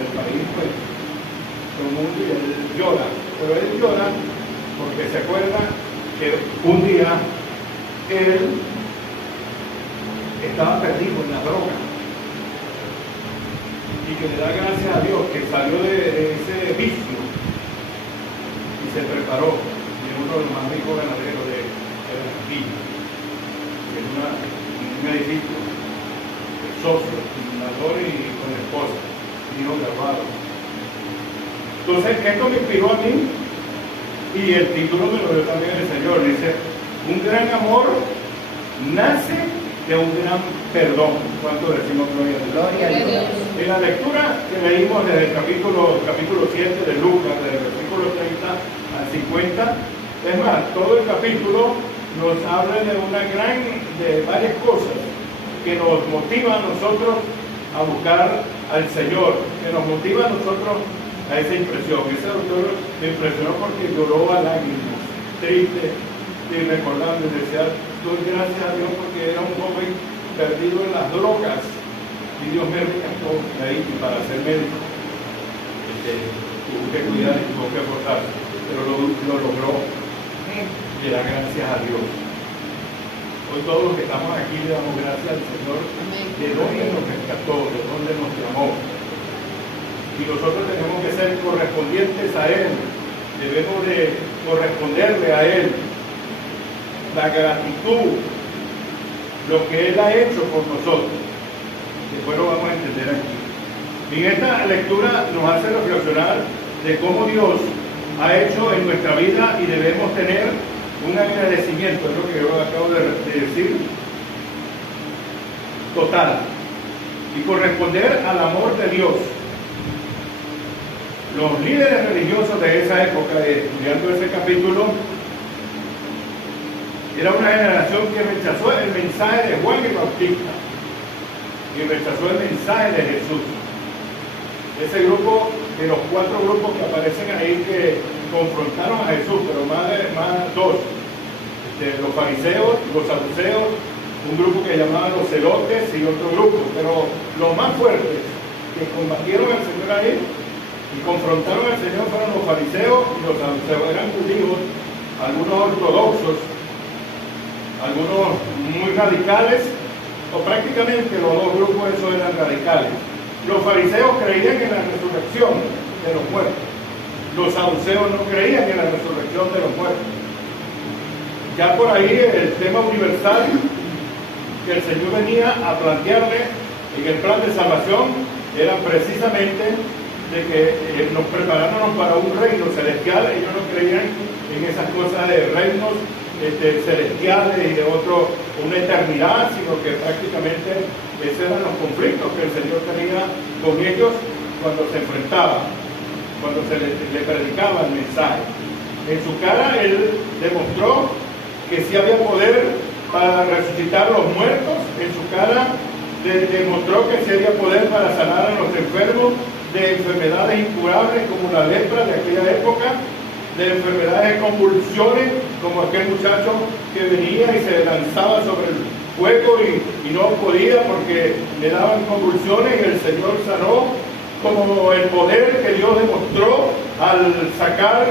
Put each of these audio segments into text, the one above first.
del país, pues, todo el mundo, y él llora. Pero él llora porque se acuerda que un día él estaba perdido en la droga y que le da gracias a Dios que salió de ese vicio y se preparó. Y es uno de los más ricos ganaderos de Barranquilla, en un edificio, el socio, fundador y con esposa, hijo grabado. Entonces, esto me inspiró a mí, y el título me lo dio también el Señor. Dice: un gran amor nace de un gran perdón. ¿Cuánto decimos gloria a Dios? Gloria a Dios. En la lectura que leímos desde el capítulo 7 de Lucas, desde el versículo 30 al 50, es más, todo el capítulo nos habla de varias cosas que nos motivan a nosotros a buscar al Señor, que nos motiva a nosotros a esa impresión. Ese autor me impresionó porque lloró a lágrimas, triste y recordando y decía: doy gracias a Dios porque era un joven perdido en las drogas y Dios me rescató de ahí, y para ser médico tuvo que cuidar y tuvo que esforzarse, pero lo logró, y da gracias a Dios. Hoy todos los que estamos aquí le damos gracias al Señor de dónde nos rescató, de dónde nos llamó. Y nosotros tenemos que ser correspondientes a Él, debemos de corresponderle a Él la gratitud, lo que Él ha hecho por nosotros. Después lo vamos a entender aquí. Y en esta lectura nos hace reflexionar de cómo Dios ha hecho en nuestra vida, y debemos tener un agradecimiento, es lo que yo acabo de decir, total, y corresponder al amor de Dios. Los líderes religiosos de esa época, estudiando ese capítulo, era una generación que rechazó el mensaje de Juan el Bautista y rechazó el mensaje de Jesús. Ese grupo, de los 4 grupos que aparecen ahí, que confrontaron a Jesús, pero más dos: los fariseos, los saduceos, un grupo que llamaban los celotes y otro grupo. Pero los más fuertes que combatieron al Señor ahí y confrontaron al Señor fueron los fariseos y los saduceos. Eran judíos, algunos ortodoxos, algunos muy radicales, o prácticamente los dos grupos esos eran radicales. Los fariseos creían en la resurrección de los muertos. Los saduceos no creían en la resurrección de los muertos. Ya por ahí el tema universal que el Señor venía a plantearle en el plan de salvación era precisamente de que nos preparáramos para un reino celestial. Ellos no creían en esas cosas de reinos celestiales y de una eternidad, sino que prácticamente esos eran los conflictos que el Señor tenía con ellos cuando se enfrentaba, cuando se le predicaba el mensaje. En su cara Él demostró que sí había poder para resucitar a los muertos. En su cara demostró que sí había poder para sanar a los enfermos de enfermedades incurables como la lepra de aquella época, de enfermedades de convulsiones como aquel muchacho que venía y se lanzaba sobre el fuego y no podía porque le daban convulsiones, y el Señor sanó, como el poder que Dios demostró al sacar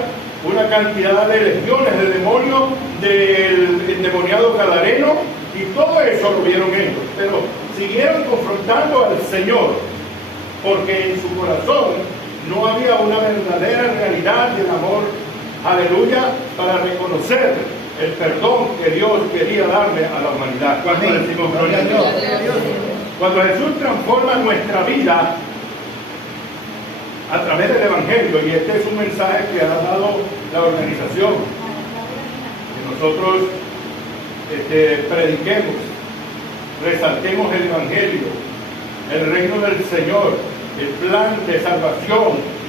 una cantidad de legiones de demonios del endemoniado gadareno, y todo eso lo vieron ellos, pero siguieron confrontando al Señor porque en su corazón no había una verdadera realidad del amor, aleluya, para reconocer el perdón que Dios quería darle a la humanidad. Cuando decimos gloria a Dios, cuando Jesús transforma nuestra vida a través del Evangelio, y este es un mensaje que ha dado la organización, que nosotros prediquemos, resaltemos el Evangelio, el reino del Señor, el plan de salvación,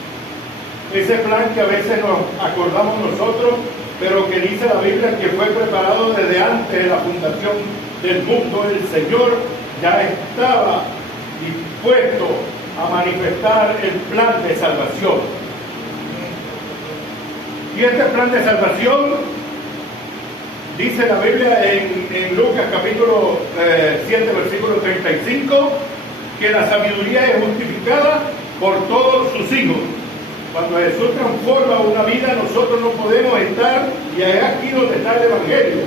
ese plan que a veces nos acordamos nosotros, pero que dice la Biblia que fue preparado desde antes de la fundación del mundo. El Señor ya estaba dispuesto a manifestar el plan de salvación. Y este plan de salvación, dice la Biblia en Lucas capítulo 7, versículo 35, que la sabiduría es justificada por todos sus hijos. Cuando Jesús transforma una vida, nosotros no podemos estar, y es aquí donde está el Evangelio,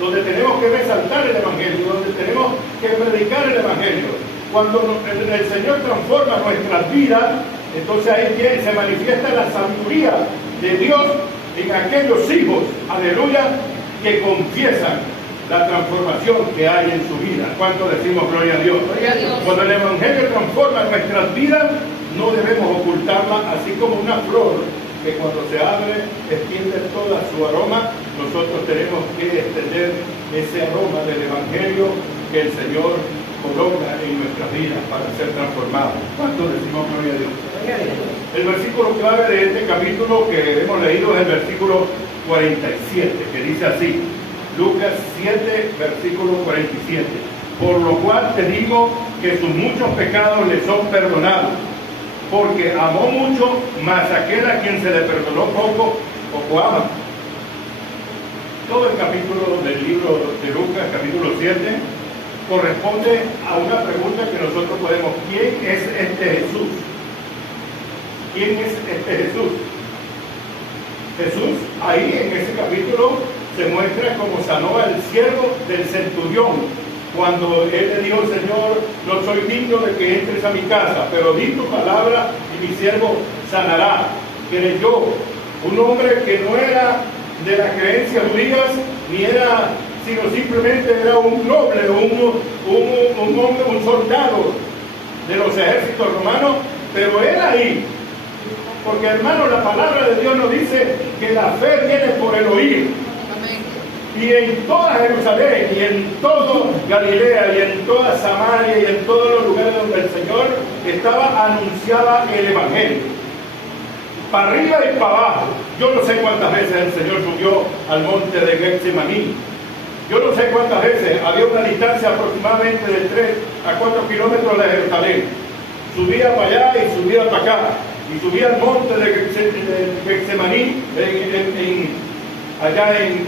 donde tenemos que resaltar el Evangelio, donde tenemos que predicar el Evangelio. Cuando el Señor transforma nuestras vidas, entonces ahí se manifiesta la sabiduría de Dios en aquellos hijos, aleluya, que confiesan la transformación que hay en su vida. ¿Cuánto decimos gloria a Dios? Gloria a Dios. Cuando el Evangelio transforma nuestras vidas, no debemos ocultarla, así como una flor que cuando se abre extiende toda su aroma. Nosotros tenemos que extender ese aroma del Evangelio que el Señor coloca en nuestras vidas para ser transformados. ¿Cuánto decimos gloria a Dios? El versículo clave de este capítulo que hemos leído es el versículo 47, que dice así, Lucas 7, versículo 47. Por lo cual te digo que sus muchos pecados le son perdonados, porque amó mucho, mas aquel a quien se le perdonó poco, poco ama. Todo el capítulo del libro de Lucas, capítulo 7, corresponde a una pregunta que nosotros podemos: ¿quién es este Jesús? ¿Quién es este Jesús? Jesús, ahí en ese capítulo, se muestra como sanó al siervo del centurión, cuando él le dijo: Señor, no soy digno de que entres a mi casa, pero di tu palabra y mi siervo sanará. Creyó, un hombre que no era de las creencias judías, ni era, sino simplemente era un noble, un hombre, un soldado de los ejércitos romanos, pero él ahí, porque hermano, la palabra de Dios nos dice que la fe viene por el oír. Y en toda Jerusalén, y en todo Galilea, y en toda Samaria, y en todos los lugares donde el Señor estaba, anunciaba el Evangelio. Para arriba y para abajo. Yo no sé cuántas veces el Señor subió al monte de Getsemaní. Yo no sé cuántas veces, había una distancia aproximadamente de 3 a 4 kilómetros de Jerusalén. Subía para allá y subía para acá. Y subía al monte de Getsemaní, allá en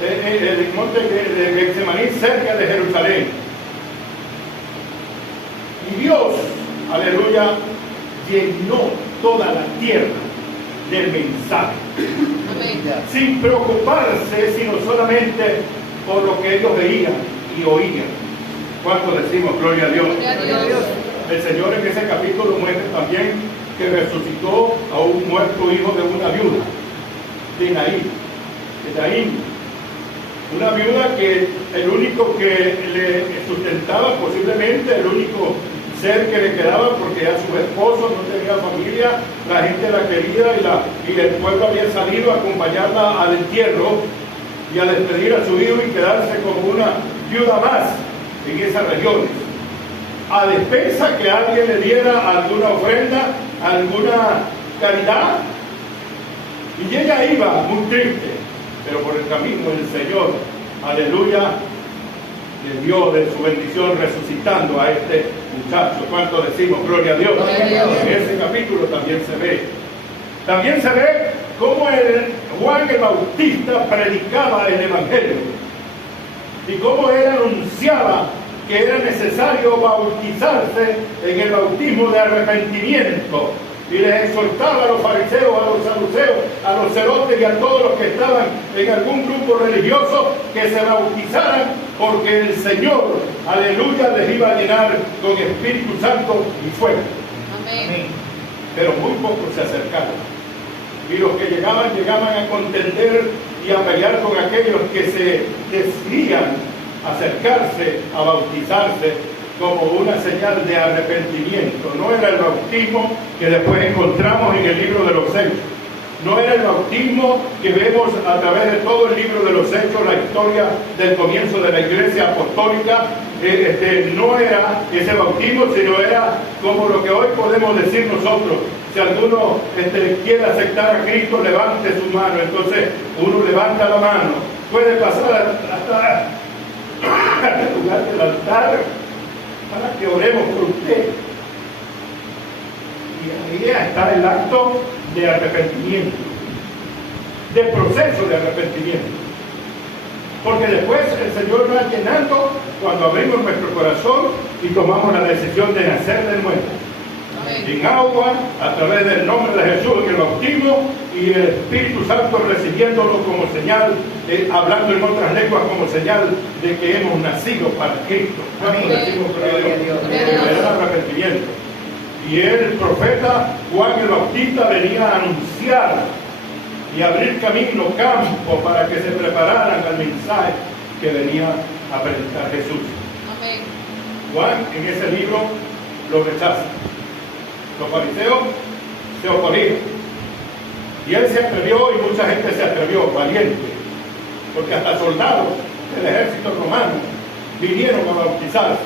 el monte de Getsemaní, cerca de Jerusalén. Y Dios, aleluya, llenó toda la tierra del mensaje. Amén. Sin preocuparse, sino solamente por lo que ellos veían y oían. ¿Cuánto decimos gloria a Dios? Gloria a Dios. El Señor en ese capítulo muestra también que resucitó a un muerto hijo de una viuda, de Naín. Una viuda que el único que le sustentaba, posiblemente el único ser que le quedaba, porque ya su esposo no tenía familia, la gente la quería y el pueblo había salido a acompañarla al entierro y a despedir a su hijo y quedarse como una viuda más en esas regiones, a despensa que alguien le diera alguna ofrenda, alguna caridad, y ella iba muy triste, pero por el camino el Señor, aleluya, le dio de su bendición resucitando a este muchacho. ¿Cuánto decimos gloria a Dios? Gloria a Dios. En ese capítulo también se ve cómo Juan el Bautista predicaba el Evangelio y cómo él anunciaba que era necesario bautizarse en el bautismo de arrepentimiento, y les exhortaba a los fariseos, a los saduceos, a los celotes y a todos los que estaban en algún grupo religioso que se bautizaran, porque el Señor, aleluya, les iba a llenar con Espíritu Santo y fuego. Amén. Pero muy pocos se acercaron, y los que llegaban a contender y a pelear con aquellos que se decidían acercarse a bautizarse como una señal de arrepentimiento. No era el bautismo que después encontramos en el libro de los Hechos. No era el bautismo que vemos a través de todo el libro de los Hechos, la historia del comienzo de la Iglesia Apostólica. No era ese bautismo, sino era como lo que hoy podemos decir nosotros. Si alguno quiere aceptar a Cristo, levante su mano. Entonces uno levanta la mano. Puede pasar hasta el lugar del altar para que oremos por usted. Y ahí está el acto de arrepentimiento, del proceso de arrepentimiento. Porque después el Señor va llenando, cuando abrimos nuestro corazón, y tomamos la decisión de nacer de nuevo. En agua, a través del nombre de Jesús en el bautismo, y el Espíritu Santo recibiéndolo como señal, hablando en otras lenguas como señal de que hemos nacido para Cristo. Cuando decimos el arrepentimiento. Y el profeta Juan el Bautista venía a anunciar y abrir camino, campo, para que se prepararan al mensaje que venía a predicar Jesús. Amén. Juan en ese libro lo rechaza. Los fariseos se oponían. Y él se atrevió, y mucha gente se atrevió, valiente, porque hasta soldados del ejército romano vinieron a bautizarse.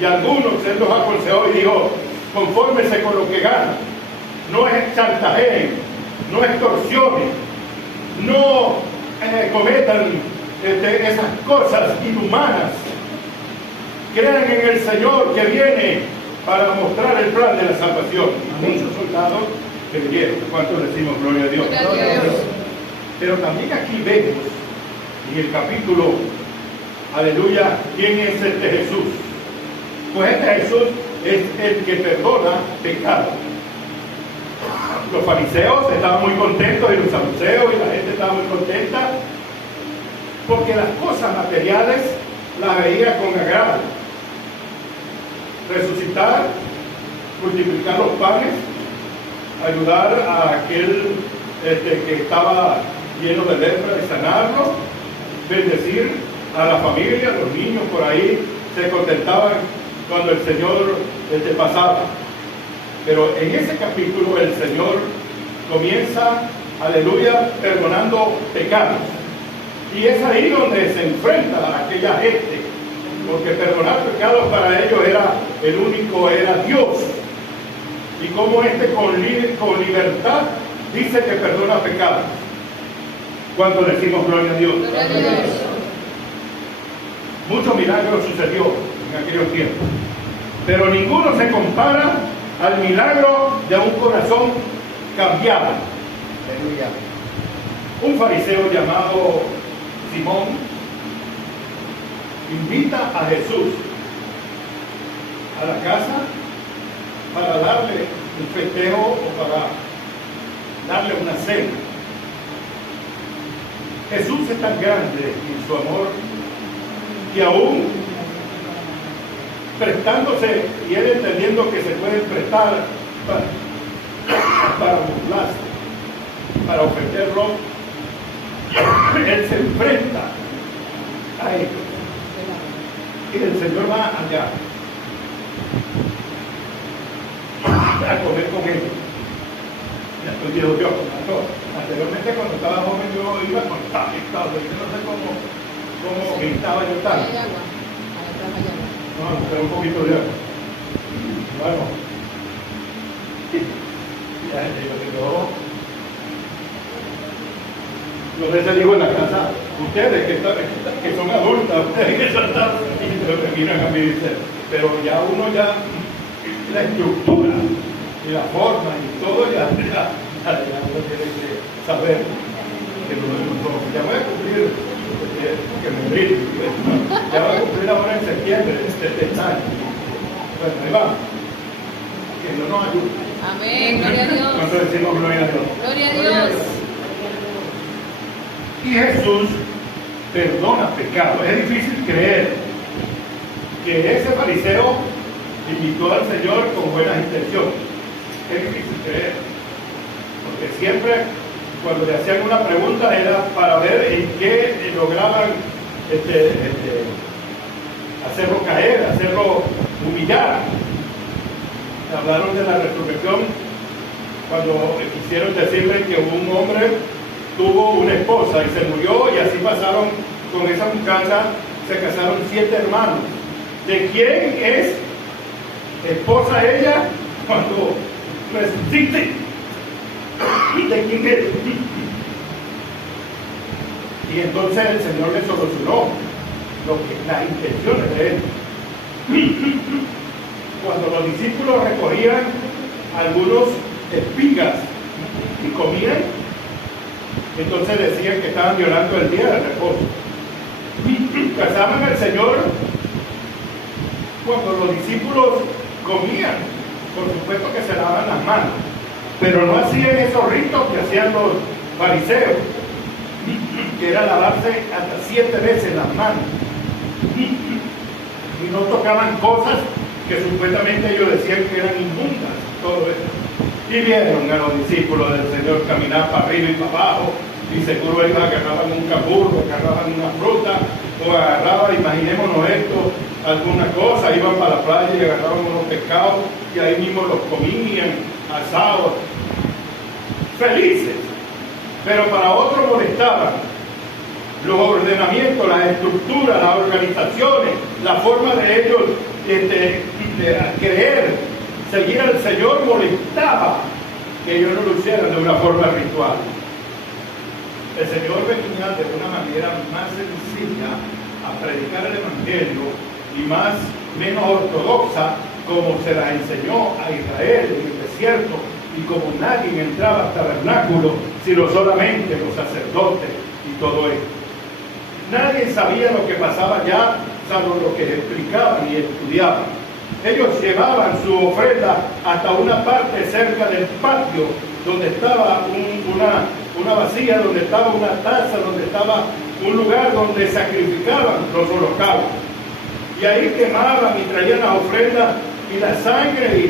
Y algunos él los aconsejó y dijo: confórmese con lo que ganan, no es chantajeen, no extorsionen, no cometan esas cosas inhumanas. Crean en el Señor que viene para mostrar el plan de la salvación. Muchos soldados que vinieron. ¿Cuántos decimos gloria a Dios? Gloria a Dios. Pero también aquí vemos en el capítulo, aleluya, quién es este Jesús. Pues este Jesús es el que perdona pecados. Los fariseos estaban muy contentos, y los saduceos, y la gente estaba muy contenta, porque las cosas materiales las veía con agrado. Resucitar, multiplicar los panes, ayudar a aquel que estaba lleno de lepra y sanarlo, bendecir a la familia, los niños por ahí se contentaban cuando el Señor pasaba. Pero en ese capítulo el Señor comienza, aleluya, perdonando pecados. Y es ahí donde se enfrenta a aquella gente, porque perdonar pecados para ellos era el único, era Dios. Y como con libertad dice que perdona pecados. Cuando decimos gloria a Dios. Gloria a Dios. Muchos milagros sucedió en aquellos tiempos, pero ninguno se compara al milagro de un corazón cambiado. Aleluya. Un fariseo llamado Simón invita a Jesús a la casa para darle un festejo o para darle una cena. Jesús es tan grande en su amor que aún prestándose, y él entendiendo que se pueden prestar para burlarse, para ofenderlo, él se enfrenta a ellos. Y el Señor va allá a comer con ellos. Ya estoy viejo yo. Anteriormente, cuando estaba joven, yo iba con tal y tal. Yo no sé cómo gritaba yo tal. Hay agua. Hay agua. No, pero un poquito de agua. Bueno. Ya yo les digo en la casa, ustedes que son adultas, ustedes que son y me miran a mí y dicen, pero ya uno ya, la estructura y la forma y todo ya uno tiene que saber que ya voy a cumplir, que me ríe, ya voy a cumplir ahora en septiembre este año. Bueno, ahí va. Que Dios nos ayude. Amén. Gloria a Dios. Nosotros decimos gloria a Dios. Gloria a Dios. Y Jesús perdona pecados. Es difícil creer que ese fariseo invitó al Señor con buenas intenciones. Es difícil creer, porque siempre cuando le hacían una pregunta era para ver en qué lograban hacerlo caer, hacerlo humillar. Hablaron de la resurrección cuando quisieron decirle que un hombre tuvo una esposa y se murió, y así pasaron con esa muchacha, se casaron 7 hermanos. ¿De quién es esposa ella cuando resucite? ¿De quién es? Y entonces el Señor le solucionó las intenciones de él. Cuando los discípulos recogían algunos espigas y comían, entonces decían que estaban violando el día del reposo. Cazaban al Señor Cuando los discípulos comían, por supuesto que se lavaban las manos, pero no hacían esos ritos que hacían los fariseos, que era lavarse hasta 7 veces las manos. Y no tocaban cosas que supuestamente ellos decían que eran inmundas, todo eso. Y vieron a los discípulos del Señor caminar para arriba y para abajo, y seguro ellos agarraban un canguro, agarraban una fruta, o agarraban, imaginémonos esto, alguna cosa, iban para la playa y agarraban unos pescados, y ahí mismo los comían, asados, felices. Pero para otros molestaban los ordenamientos, las estructuras, las organizaciones, la forma de ellos de creer, seguir al Señor, molestaba que ellos no lo hicieran de una forma ritual. El Señor venía de una manera más sencilla a predicar el Evangelio y menos ortodoxa, como se la enseñó a Israel en el desierto, y como nadie entraba al tabernáculo sino solamente los sacerdotes y todo esto. Nadie sabía lo que pasaba allá, salvo lo que explicaban y estudiaban. Ellos llevaban su ofrenda hasta una parte cerca del patio, donde estaba una vasija, donde estaba una taza, donde estaba un lugar donde sacrificaban los holocaustos. Y ahí quemaban y traían las ofrendas, y la sangre y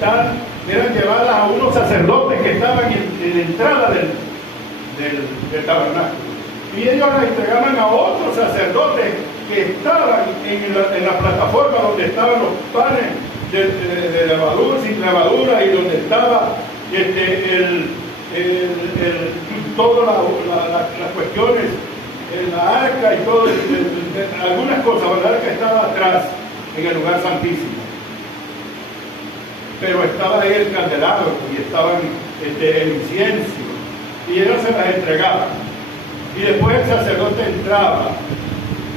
tal eran llevadas a unos sacerdotes que estaban en la entrada del tabernáculo. Y ellos las entregaban a otros sacerdotes que estaban en la plataforma donde estaban los panes de levadura, sin levadura, y donde estaba todas las cuestiones, la arca y todo, algunas cosas. La arca estaba atrás en el lugar santísimo, pero estaba ahí el candelabro y estaba el incienso, y ellos se las entregaban, y después el sacerdote entraba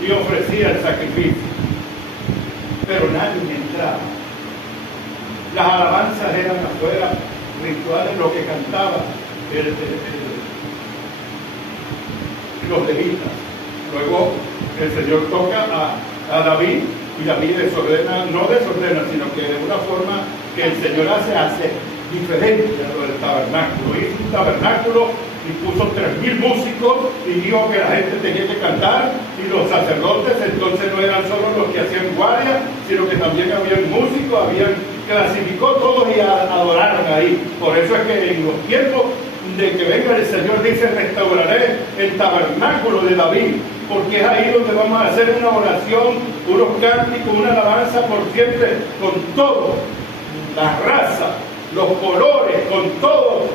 y ofrecía el sacrificio, pero nadie entraba. Las alabanzas eran afuera, rituales, lo que cantaban los levitas. Luego el Señor toca a David, y David no desordena, sino que de una forma que el Señor hace diferente a lo del tabernáculo. Hizo un tabernáculo y puso 3.000 músicos y dijo que la gente tenía que cantar, y los sacerdotes entonces no eran solo los que hacían guardia, sino que también habían músicos, clasificó todos y adoraron ahí. Por eso es que en los tiempos de que venga el Señor dice: restauraré el tabernáculo de David, porque es ahí donde vamos a hacer una oración, unos cánticos, una alabanza por siempre, con todo, la raza, los colores, con todo,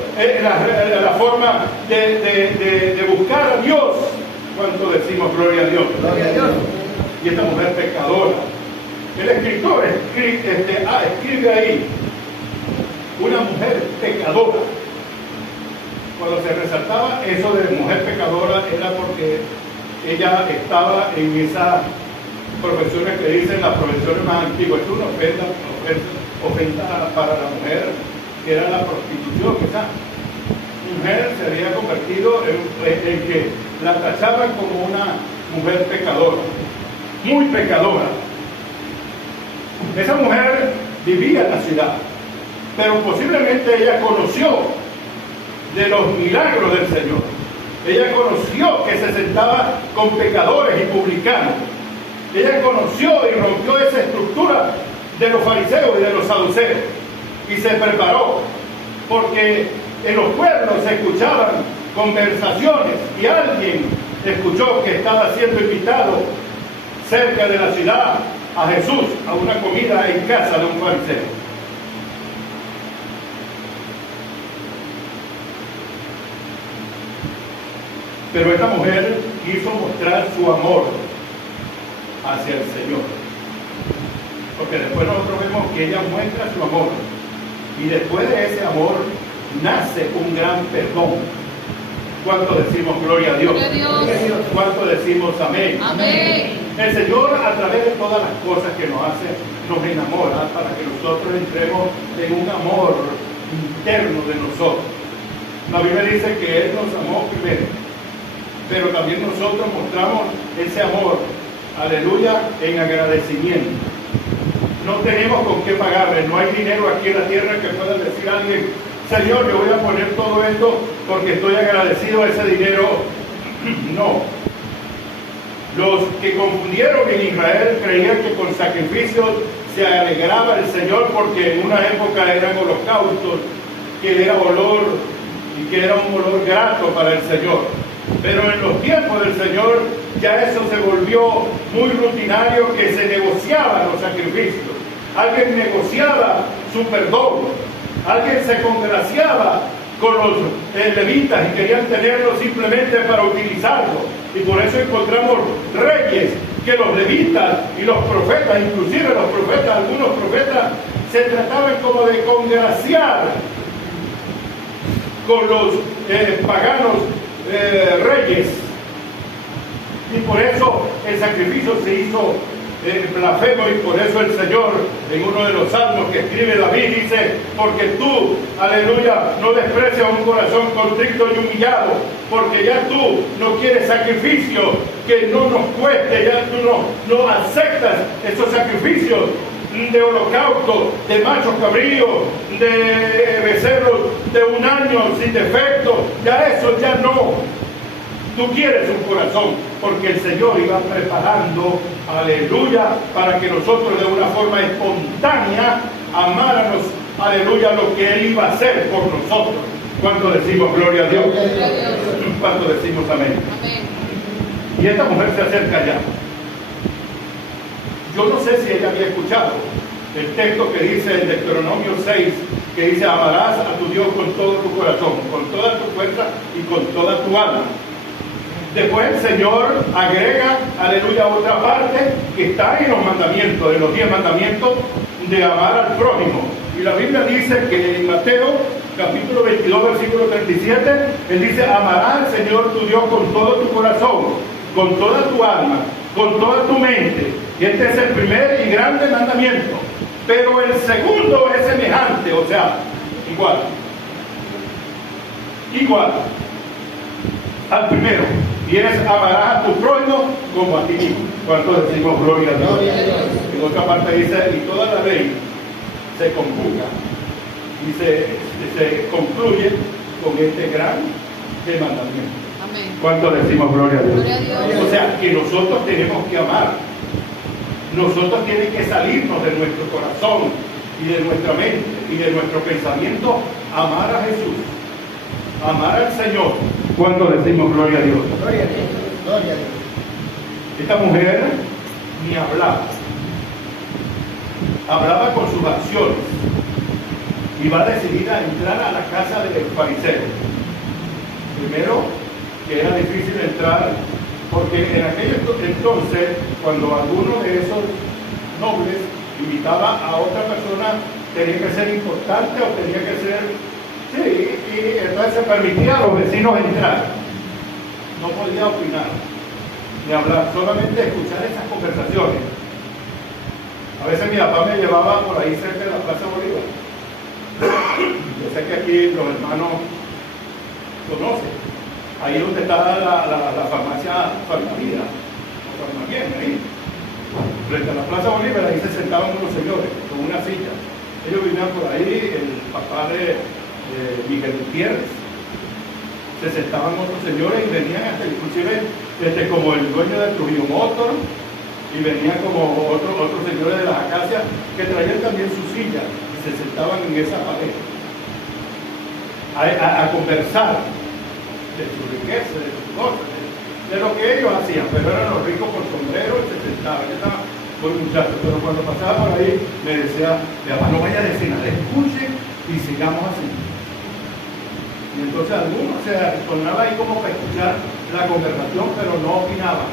la forma de buscar a Dios. ¿Cuánto decimos gloria a Dios? Gloria a Dios. Y esta mujer pecadora, el escritor escribe ahí: una mujer pecadora. Cuando se resaltaba eso de mujer pecadora, era porque ella estaba en esas profesiones que dicen las profesiones más antiguas. Es una ofensa para la mujer, que era la prostitución. Esa mujer se había convertido en que la tachaban como una mujer pecadora, muy pecadora. Esa mujer vivía en la ciudad, pero posiblemente ella conoció de los milagros del Señor. Ella conoció que se sentaba con pecadores y publicanos. Ella conoció y rompió esa estructura de los fariseos y de los saduceos, y se preparó, porque en los pueblos se escuchaban conversaciones, y alguien escuchó que estaba siendo invitado cerca de la ciudad a Jesús a una comida en casa de un fariseo. Pero esta mujer quiso mostrar su amor hacia el Señor, porque después nosotros vemos que ella muestra su amor, y después de ese amor nace un gran perdón. ¿Cuánto decimos gloria a Dios? Gloria a Dios. ¿Cuánto decimos amén? Amén. El Señor, a través de todas las cosas que nos hace, nos enamora para que nosotros entremos en un amor interno de nosotros. La Biblia dice que Él nos amó primero, pero también nosotros mostramos ese amor, aleluya, en agradecimiento. no tenemos con qué pagarle, no hay dinero aquí en la tierra que pueda decir a alguien, Señor, yo voy a poner todo esto porque estoy agradecido a ese dinero. No. Los que confundieron en Israel creían que con sacrificios se alegraba el Señor porque en una época eran holocaustos, que era olor y que era un olor grato para el Señor. Pero en los tiempos del Señor ya eso se volvió muy rutinario, que se negociaban los sacrificios. Alguien negociaba su perdón, alguien se congraciaba con los levitas y querían tenerlo simplemente para utilizarlo. Y por eso encontramos reyes que los levitas y los profetas, inclusive los profetas, algunos profetas, se trataban como de congraciar con los paganos reyes. Y por eso el sacrificio se hizo blasfemo, y por eso el Señor en uno de los salmos que escribe David dice, porque tú, aleluya, no desprecias un corazón contrito y humillado, porque ya tú no quieres sacrificio que no nos cueste, ya tú no aceptas esos sacrificios de holocausto, de machos cabríos, de becerros de 1 año sin defecto, ya eso ya no. Tú quieres un corazón, porque el Señor iba preparando, aleluya, para que nosotros de una forma espontánea amáramos, aleluya, lo que Él iba a hacer por nosotros. ¿Cuánto decimos gloria a Dios? ¿Cuánto decimos amén? Amén. Y esta mujer se acerca ya. Yo no sé si ella había escuchado el texto que dice en Deuteronomio 6, que dice, amarás a tu Dios con todo tu corazón, con toda tu fuerza y con toda tu alma. Después el Señor agrega, aleluya, otra parte que está en los mandamientos, en los 10 mandamientos de amar al prójimo. Y la Biblia dice que en Mateo, capítulo 22, versículo 37, Él dice, amarás al Señor tu Dios con todo tu corazón, con toda tu alma, con toda tu mente. Y este es el primer y grande mandamiento. Pero el segundo es semejante, o sea, igual al primero. Y es amarás a tu prójimo como a ti mismo. ¿Cuánto decimos gloria a Dios? En otra parte dice, y toda la ley se conjuga y se concluye con este gran mandamiento. Amén. ¿Cuánto decimos gloria a Dios? Gloria a Dios. O sea, que nosotros tenemos que amar. Nosotros tiene que salirnos de nuestro corazón y de nuestra mente y de nuestro pensamiento, amar a Jesús, amar al Señor. ¿Cuánto decimos gloria a Dios? Gloria a Dios, gloria a Dios. Esta mujer ni hablaba con sus acciones, iba decidida a entrar a la casa del fariseo. Primero, que era difícil entrar, porque en aquel entonces, cuando alguno de esos nobles invitaba a otra persona, tenía que ser importante o tenía que ser... Sí, y entonces se permitía a los vecinos entrar. No podía opinar ni hablar, solamente escuchar esas conversaciones. A veces mi papá me llevaba por ahí cerca de la Plaza Bolívar. Yo sé que aquí los hermanos conocen. Ahí donde está la farmacia Farmavida, o Farmavien, ahí. Frente a la Plaza Bolívar, ahí se sentaban unos señores con una silla. Ellos vivían por ahí, el papá de Miguel Gutiérrez. Se sentaban otros señores y venían hasta inclusive como el dueño del Trujillo Motor, y venían como otros señores de las Acacias que traían también su silla y se sentaban en esa pared a conversar de su riqueza, de sus cosas, de lo que ellos hacían. Pero eran los ricos con sombrero y se sentaban. Yo estaba muy muchacho, pero cuando pasaba por ahí me decía, no vaya a decir nada, escuchen y sigamos así. Y entonces algunos se tornaba ahí como para escuchar la conversación, pero no opinaba,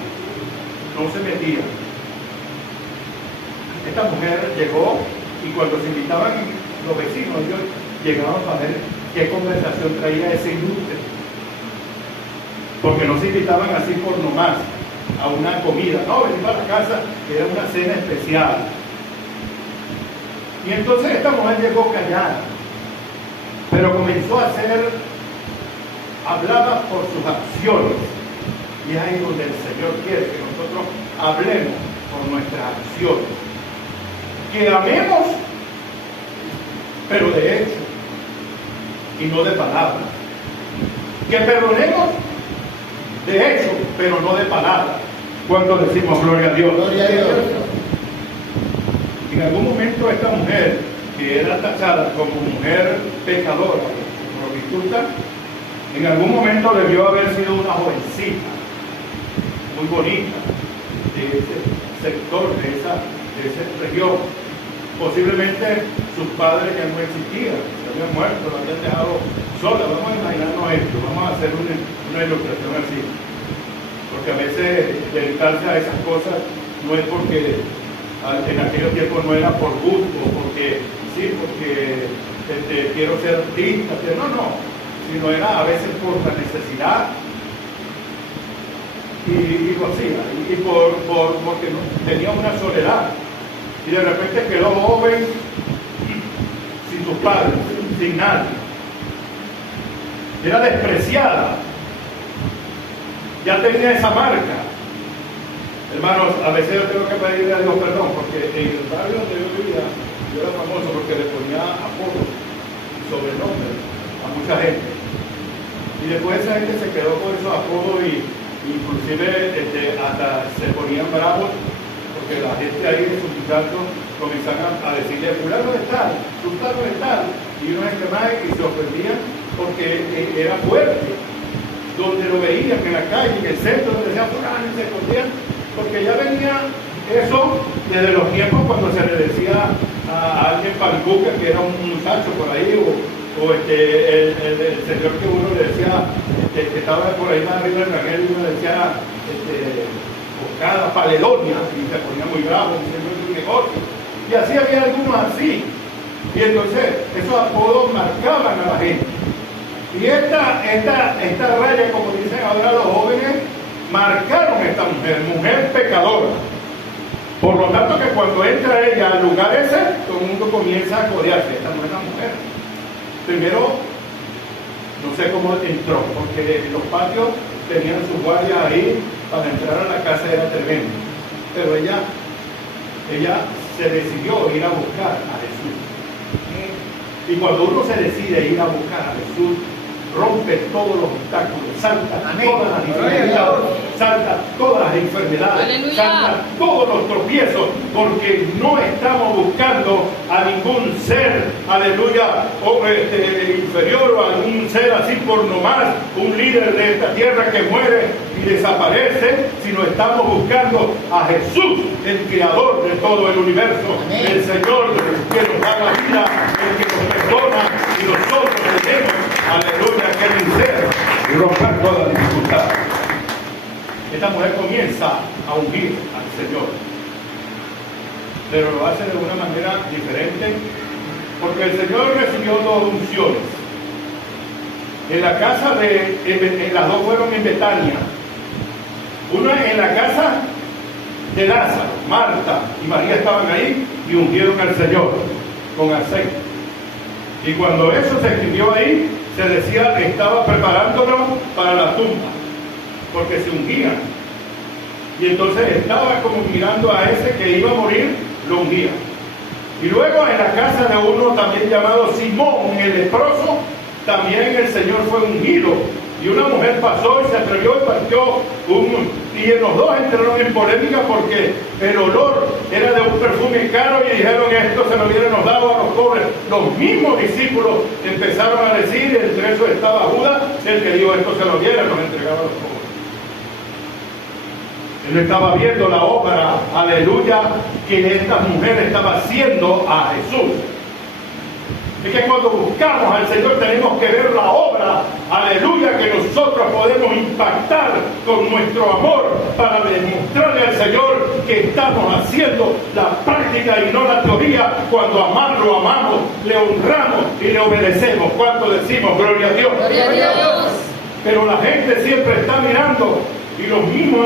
no se metía. Esta mujer llegó y cuando se invitaban los vecinos, ellos llegaban a ver qué conversación traía ese ilustre. Porque no se invitaban así por nomás a una comida, no, venimos a la casa, era una cena especial. Y entonces esta mujer llegó callada, pero comenzó a hablaba por sus acciones. Y es ahí donde el Señor quiere que nosotros hablemos por nuestras acciones. que amemos, pero de hecho, y no de palabras. Que perdonemos, de hecho, pero no de palabras. Cuando decimos gloria a Dios. Gloria a Dios. En algún momento esta mujer, que era tachada como mujer pecadora, prostituta, en algún momento debió haber sido una jovencita, muy bonita, de ese sector, de esa región. Posiblemente sus padres ya no existían, se habían muerto, la habían dejado sola. Vamos a imaginarnos esto, vamos a hacer una ilustración así. Porque a veces dedicarse a esas cosas no es porque en aquellos tiempos no era por gusto, porque sí, porque quiero ser artista, no, sino era a veces por la necesidad y porque tenía una soledad. Y de repente quedó joven, sin sus padres, sin nadie. Era despreciada. Ya tenía esa marca. Hermanos, a veces yo tengo que pedirle a Dios perdón, porque en el barrio donde yo vivía, yo era famoso porque le ponía apodos y sobrenombres a mucha gente. Y después esa gente se quedó con esos apodos y inclusive hasta se ponían bravos, porque la gente ahí de sus muchachos comenzaban a decirle, fulano de tal, sultano de tal, y uno y se ofendían porque era fuerte. Donde lo veían, en la calle, en el centro, donde decían fulano, y se escondían, porque ya venía eso desde los tiempos cuando se le decía a alguien pancuca, que era un muchacho por ahí, o el señor que uno le decía, que estaba por ahí más arriba del Rangel, y uno le decía, Bocada, Paledonia, y se ponía muy bravo, diciendo un negocio. Y así había algunos así. Y entonces esos apodos marcaban a la gente. Y esta raya, como dicen ahora los jóvenes, marcaron a esta mujer pecadora. Por lo tanto, que cuando entra ella al lugar ese, todo el mundo comienza a codearse. Esta no es la mujer. Primero, no sé cómo entró, porque los patios tenían sus guardias ahí, para entrar a la casa era tremendo. Pero ella se decidió ir a buscar a Jesús. Y cuando uno se decide ir a buscar a Jesús, rompe todos los obstáculos, salta todas las dificultades, salta todas las enfermedades, ¡Aleluya! salta todos los tropiezos, porque no estamos buscando a ningún ser, aleluya, inferior o a algún ser así por nomás, un líder de esta tierra que muere y desaparece, sino estamos buscando a Jesús, el creador de todo el universo, amén. El Señor que nos da la vida, el que nos perdona, y nosotros tenemos, aleluya, que vencer y romper toda dificultad. Esta mujer comienza a ungir al Señor, pero lo hace de una manera diferente, porque el Señor recibió dos unciones. En la casa las dos fueron en Betania. Una en la casa de Lázaro, Marta y María estaban ahí y ungieron al Señor con aceite. Y cuando eso se escribió ahí, se decía que estaba preparándolo para la tumba, porque se ungían. Y entonces estaba como mirando a ese que iba a morir, lo ungía. Y luego en la casa de uno también llamado Simón, el leproso, también el Señor fue ungido. Y una mujer pasó y se atrevió y partió y los dos entraron en polémica porque el olor era de un perfume caro y dijeron esto se lo hubiéramos dado a los pobres. Los mismos discípulos empezaron a decir, entre eso estaba Judas, el que dijo esto se lo hubiéramos entregado a los pobres. Él estaba viendo la obra, aleluya, que esta mujer estaba haciendo a Jesús. Es que cuando buscamos al Señor tenemos que ver la obra, aleluya, que nosotros podemos impactar con nuestro amor para demostrarle al Señor que estamos haciendo la práctica y no la teoría. Cuando lo amamos, le honramos y le obedecemos. Cuando decimos gloria a Dios. ¡Gloria a Dios! Pero la gente siempre está mirando y los mismos